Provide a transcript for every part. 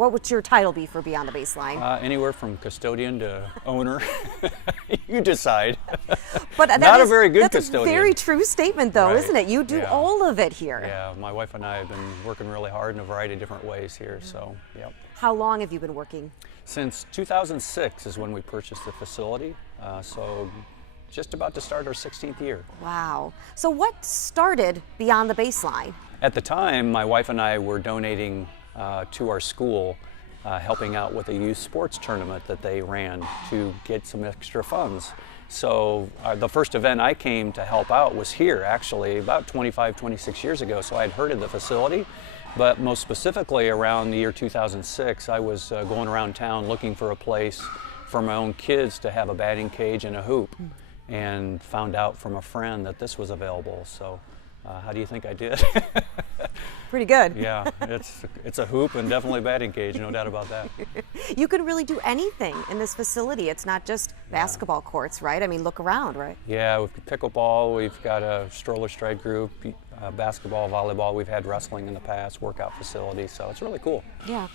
what would your title be for Beyond the Baseline? Anywhere from custodian to owner. You decide. But Not a very good that's custodian. That's a very true statement, though, Right. isn't it? You do all of it here. Yeah, my wife and I have been working really hard in a variety of different ways here, so, yep. How long have you been working? Since 2006 is when we purchased the facility, so just about to start our 16th year. Wow. So what started Beyond the Baseline? At the time, my wife and I were donating to our school, helping out with a youth sports tournament that they ran to get some extra funds. So the first event I came to help out was here, actually, about 25, 26 years ago. So I'd heard of the facility, but most specifically around the year 2006, I was going around town looking for a place for my own kids to have a batting cage and a hoop, and found out from a friend that this was available. So how do you think I did? Pretty good. Yeah, it's a hoop and definitely a batting cage, no doubt about that. You can really do anything in this facility. It's not just basketball courts, right? I mean, look around, right? Yeah, we've got pickleball, we've got a stroller stride group, basketball, volleyball, we've had wrestling in the past, workout facilities, so it's really cool. Yeah.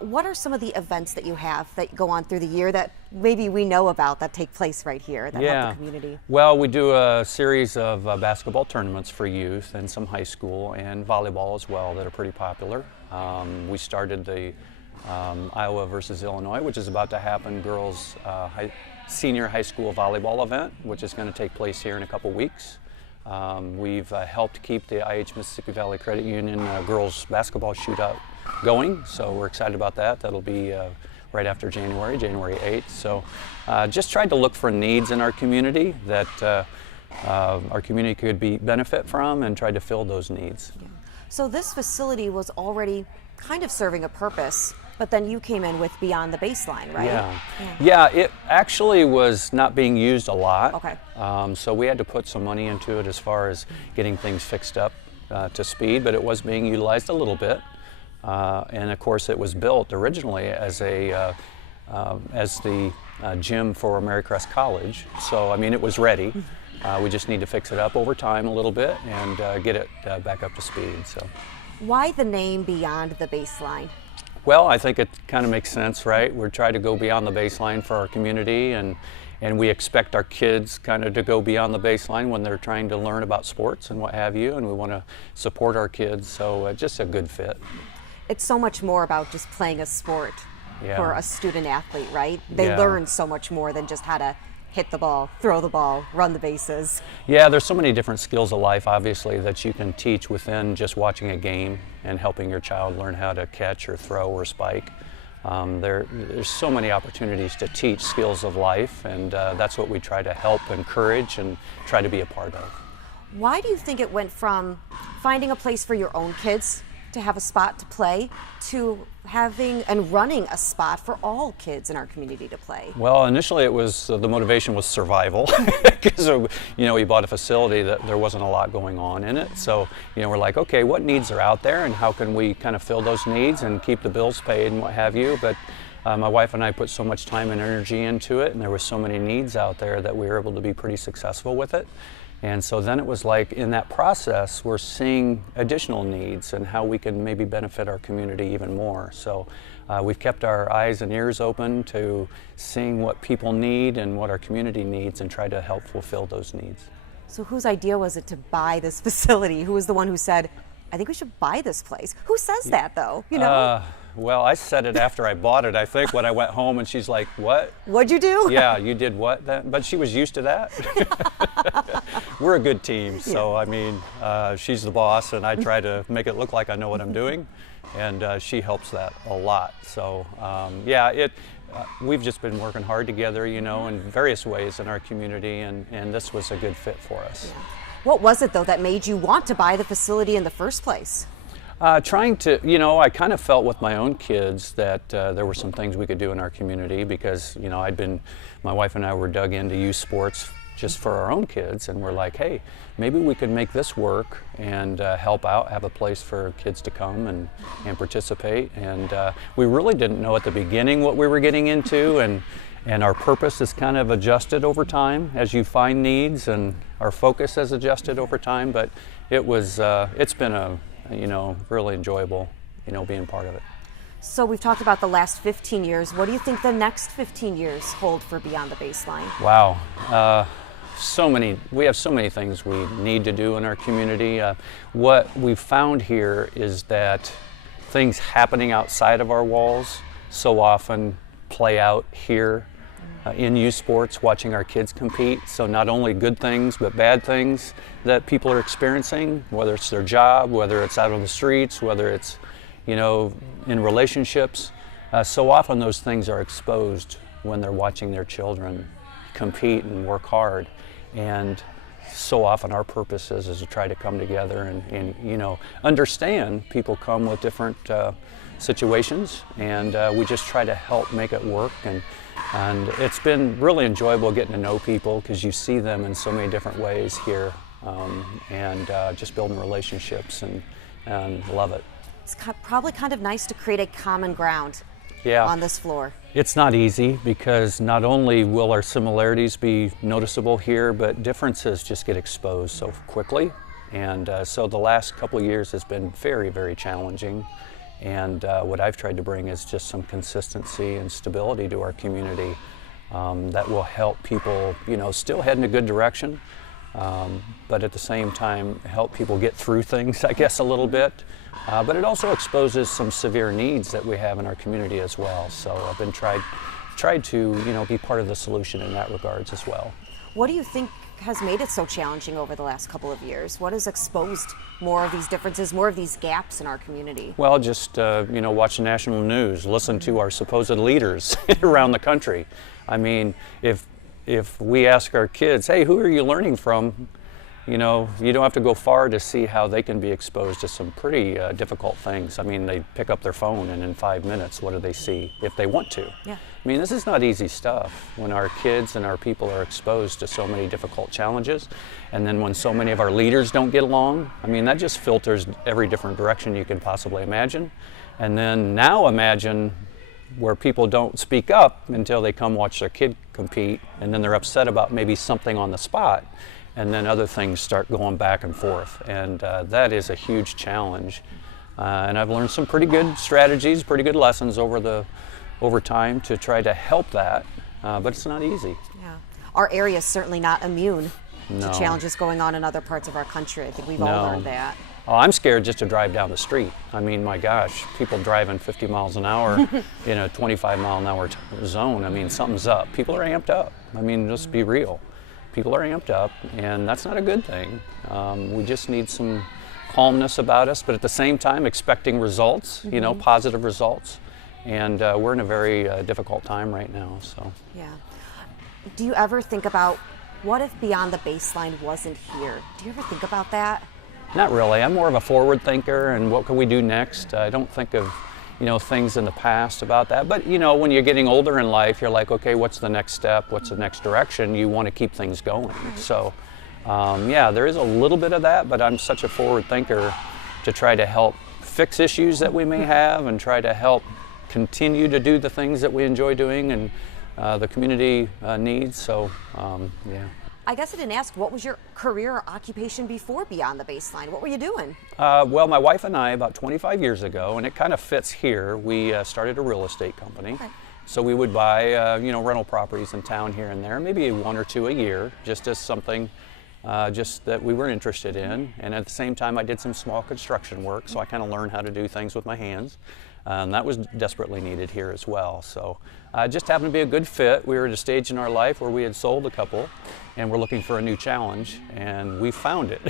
What are some of the events that you have that go on through the year that maybe we know about that take place right here that help the community? Well, we do a series of basketball tournaments for youth and some high school, and volleyball as well that are pretty popular. We started the Iowa versus Illinois, which is about to happen, girls senior high school volleyball event, which is going to take place here in a couple weeks. We've helped keep the IH Mississippi Valley Credit Union girls basketball shootout going, so we're excited about that. That'll be right after January 8th. So just tried to look for needs in our community that our community could benefit from, and tried to fill those needs. Yeah. So this facility was already kind of serving a purpose, but then you came in with Beyond the Baseline, right? Yeah, it actually was not being used a lot. Okay. So we had to put some money into it as far as getting things fixed up to speed, but it was being utilized a little bit. And of course it was built originally as the gym for Marycrest College. So I mean, it was ready. We just need to fix it up over time a little bit and get it back up to speed. So. Why the name Beyond the Baseline? Well, I think it kind of makes sense, right? We're trying to go beyond the baseline for our community, and we expect our kids kind of to go beyond the baseline when they're trying to learn about sports and what have you, and we want to support our kids, so just a good fit. It's so much more about just playing a sport for a student athlete, right? They learn so much more than just how to hit the ball, throw the ball, run the bases. Yeah, there's so many different skills of life, obviously, that you can teach within just watching a game and helping your child learn how to catch or throw or spike. There's so many opportunities to teach skills of life, and that's what we try to help encourage and try to be a part of. Why do you think it went from finding a place for your own kids to have a spot to play to having and running a spot for all kids in our community to play? Well, initially it was the motivation was survival, because we bought a facility that there wasn't a lot going on in it. So we're like, okay, what needs are out there, and how can we kind of fill those needs and keep the bills paid and what have you? But my wife and I put so much time and energy into it, and there were so many needs out there that we were able to be pretty successful with it. And so then it was like, in that process, we're seeing additional needs and how we can maybe benefit our community even more. So we've kept our eyes and ears open to seeing what people need and what our community needs, and try to help fulfill those needs. So whose idea was it to buy this facility? Who was the one who said, I think we should buy this place? Who says that, though? Well, I said it after I bought it, I think, when I went home, and she's like, what? What'd you do? Yeah, you did what then? But she was used to that. We're a good team, so I mean, she's the boss, and I try to make it look like I know what I'm doing, and she helps that a lot. So we've just been working hard together, in various ways in our community, and this was a good fit for us. Yeah. What was it, though, that made you want to buy the facility in the first place? Trying to, I kind of felt with my own kids that there were some things we could do in our community, because, my wife and I were dug into youth sports just for our own kids, and we're like, hey, maybe we could make this work and help out, have a place for kids to come and participate. And we really didn't know at the beginning what we were getting into, and our purpose is kind of adjusted over time as you find needs, and our focus has adjusted over time, but it's been really enjoyable, being part of it. So we've talked about the last 15 years. What do you think the next 15 years hold for Beyond the Baseline? Wow. We have so many things we need to do in our community. What we've found here is that things happening outside of our walls so often play out here in youth sports, watching our kids compete. So not only good things, but bad things that people are experiencing, whether it's their job, whether it's out on the streets, whether it's, in relationships. So often those things are exposed when they're watching their children compete and work hard. And so often our purpose is to try to come together and understand people come with different situations, and we just try to help make it work. And it's been really enjoyable getting to know people, because you see them in so many different ways here, and just building relationships and love it. It's probably kind of nice to create a common ground on this floor. It's not easy, because not only will our similarities be noticeable here, but differences just get exposed so quickly. And so the last couple of years has been very, very challenging. And what I've tried to bring is just some consistency and stability to our community that will help people, still head in a good direction, but at the same time help people get through things, I guess, a little bit. But it also exposes some severe needs that we have in our community as well. So I've been tried to, be part of the solution in that regards as well. What do you think has made it so challenging over the last couple of years? What has exposed more of these differences, more of these gaps in our community? Well, just watch the national news, listen to our supposed leaders around the country. I mean, if we ask our kids, hey, who are you learning from? You don't have to go far to see how they can be exposed to some pretty difficult things. I mean, they pick up their phone, and in 5 minutes, what do they see if they want to? Yeah. I mean, this is not easy stuff when our kids and our people are exposed to so many difficult challenges. And then when so many of our leaders don't get along, I mean, that just filters every different direction you can possibly imagine. And then now imagine where people don't speak up until they come watch their kid compete, and then they're upset about maybe something on the spot. And then other things start going back and forth, and that is a huge challenge. And I've learned some pretty good strategies, pretty good lessons over time to try to help that, but it's not easy. Yeah, our area is certainly not immune No. to challenges going on in other parts of our country. I think we've all learned that. Oh, I'm scared just to drive down the street. I mean, my gosh, people driving 50 miles an hour in a 25-mile-an-hour zone. I mean, something's up. People are amped up. I mean, let's be real. People are amped up, and that's not a good thing. We just need some calmness about us, but at the same time expecting results, positive results. And we're in a very difficult time right now. So. Yeah. Do you ever think about, what if Beyond the Baseline wasn't here? Do you ever think about that? Not really. I'm more of a forward thinker, and what can we do next? I don't think of things in the past about that. But, when you're getting older in life, you're like, okay, what's the next step? What's the next direction? You want to keep things going. Right. So, there is a little bit of that, but I'm such a forward thinker to try to help fix issues that we may have and try to help continue to do the things that we enjoy doing and the community needs. So, I guess I didn't ask, what was your career or occupation before Beyond the Baseline? What were you doing? Well, my wife and I, about 25 years ago, and it kind of fits here, we started a real estate company. Okay. So we would buy, rental properties in town here and there, maybe 1 or 2 a year, just as something just that we were interested in. And at the same time, I did some small construction work, so I kind of learned how to do things with my hands. And that was desperately needed here as well. So just happened to be a good fit. We were at a stage in our life where we had sold a couple, and we're looking for a new challenge, and we found it.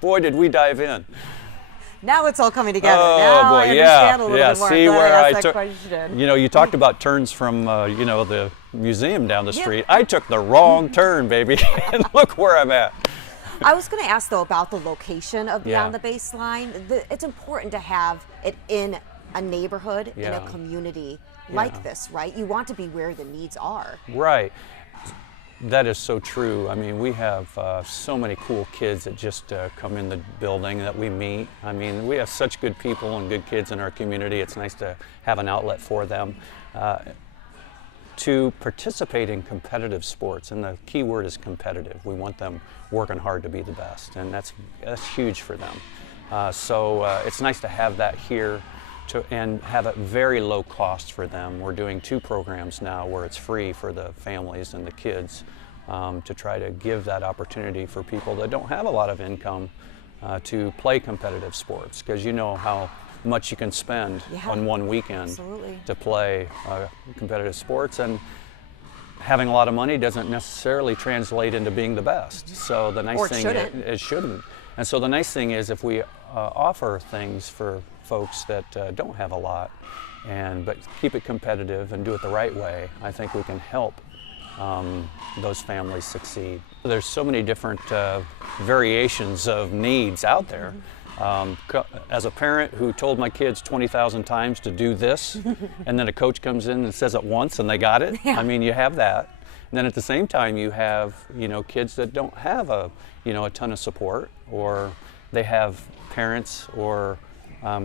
Boy, did we dive in. Now it's all coming together. Oh, now boy, I understand a little bit more. See where I took, question. You talked about turns from, the museum down the street. I took the wrong turn, baby, and look where I'm at. I was going to ask, though, about the location of Beyond the Baseline. It's important to have it in a neighborhood, in a community like this, right? You want to be where the needs are. Right. That is so true. I mean, we have so many cool kids that just come in the building that we meet. I mean, we have such good people and good kids in our community. It's nice to have an outlet for them to participate in competitive sports. And the key word is competitive. We want them working hard to be the best, and that's huge for them. So it's nice to have that here and have it very low cost for them. We're doing 2 programs now where it's free for the families and the kids, to try to give that opportunity for people that don't have a lot of income to play competitive sports, because you know how much you can spend on one weekend Absolutely. to play competitive sports, and having a lot of money doesn't necessarily translate into being the best. So the nice thing it shouldn't. And so the nice thing is, if we offer things for folks that don't have a lot, but keep it competitive and do it the right way, I think we can help those families succeed. There's so many different variations of needs out there. As a parent who told my kids 20,000 times to do this, and then a coach comes in and says it once and they got it, I mean, you have that. And then at the same time, you have, kids that don't have a ton of support, or they have parents or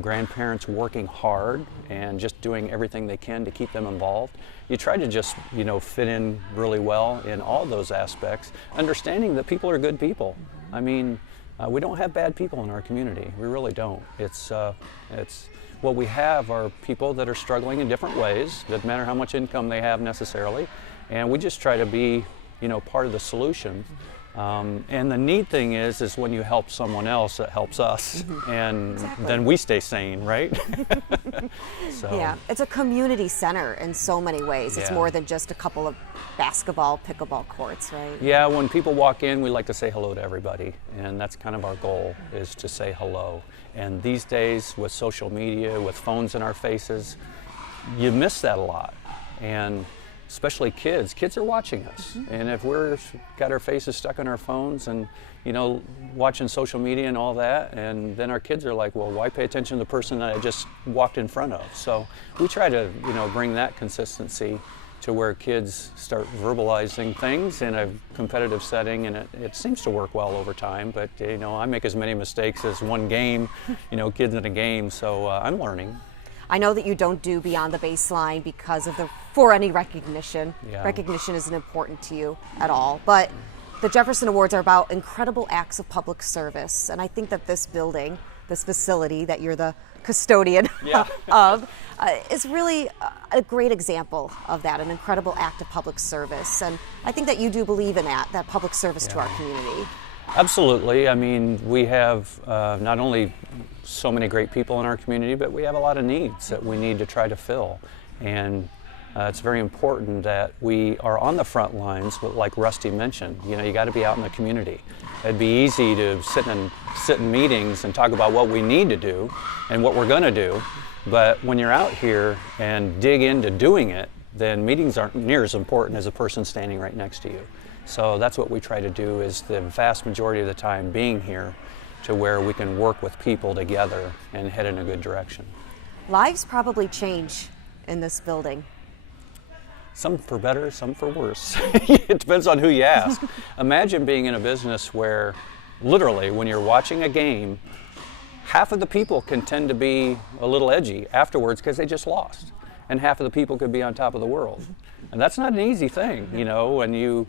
grandparents working hard and just doing everything they can to keep them involved. You try to just, fit in really well in all those aspects, understanding that people are good people. I mean, we don't have bad people in our community. We really don't. It's what we have are people that are struggling in different ways. Doesn't matter how much income they have necessarily, and we just try to be, part of the solution. And the neat thing is when you help someone else, it helps us, and then we stay sane, right? So. Yeah, it's a community center in so many ways. It's more than just a couple of basketball, pickleball courts, right? Yeah, when people walk in, we like to say hello to everybody, and that's kind of our goal, is to say hello. And these days, with social media, with phones in our faces, you miss that a lot. And especially kids are watching us, and if we're got our faces stuck on our phones and watching social media and all that, and then our kids are like, well, why pay attention to the person that I just walked in front of? So we try to bring that consistency to where kids start verbalizing things in a competitive setting, and it seems to work well over time. But I make as many mistakes as one game, kids in a game, so I'm learning. I know that you don't do Beyond the Baseline because of for any recognition. Yeah. Recognition isn't important to you at all. But the Jefferson Awards are about incredible acts of public service. And I think that this building, this facility that you're the custodian of, is really a great example of that, an incredible act of public service. And I think that you do believe in that public service to our community. Absolutely. I mean, we have not only so many great people in our community, but we have a lot of needs that we need to try to fill. And it's very important that we are on the front lines, but like Rusty mentioned, you got to be out in the community. It'd be easy to sit in meetings and talk about what we need to do and what we're going to do, but when you're out here and dig into doing it, then meetings aren't near as important as a person standing right next to you. So that's what we try to do, is the vast majority of the time being here to where we can work with people together and head in a good direction. Lives probably change in this building. Some for better, some for worse. It depends on who you ask. Imagine being in a business where literally when you're watching a game, half of the people can tend to be a little edgy afterwards because they just lost. And half of the people could be on top of the world. And that's not an easy thing, when you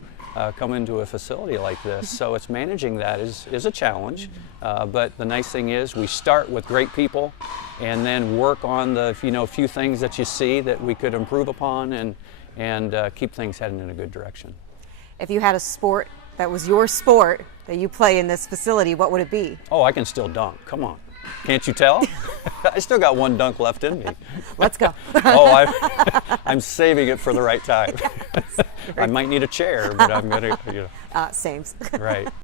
come into a facility like this. So it's managing that is a challenge. But the nice thing is we start with great people and then work on the few things that you see that we could improve upon and keep things heading in a good direction. If you had a sport that was your sport that you play in this facility, what would it be? Oh, I can still dunk. Come on. Can't you tell? I still got one dunk left in me. Let's go. I'm saving it for the right time. I might need a chair, but I'm going to, Sames. Right.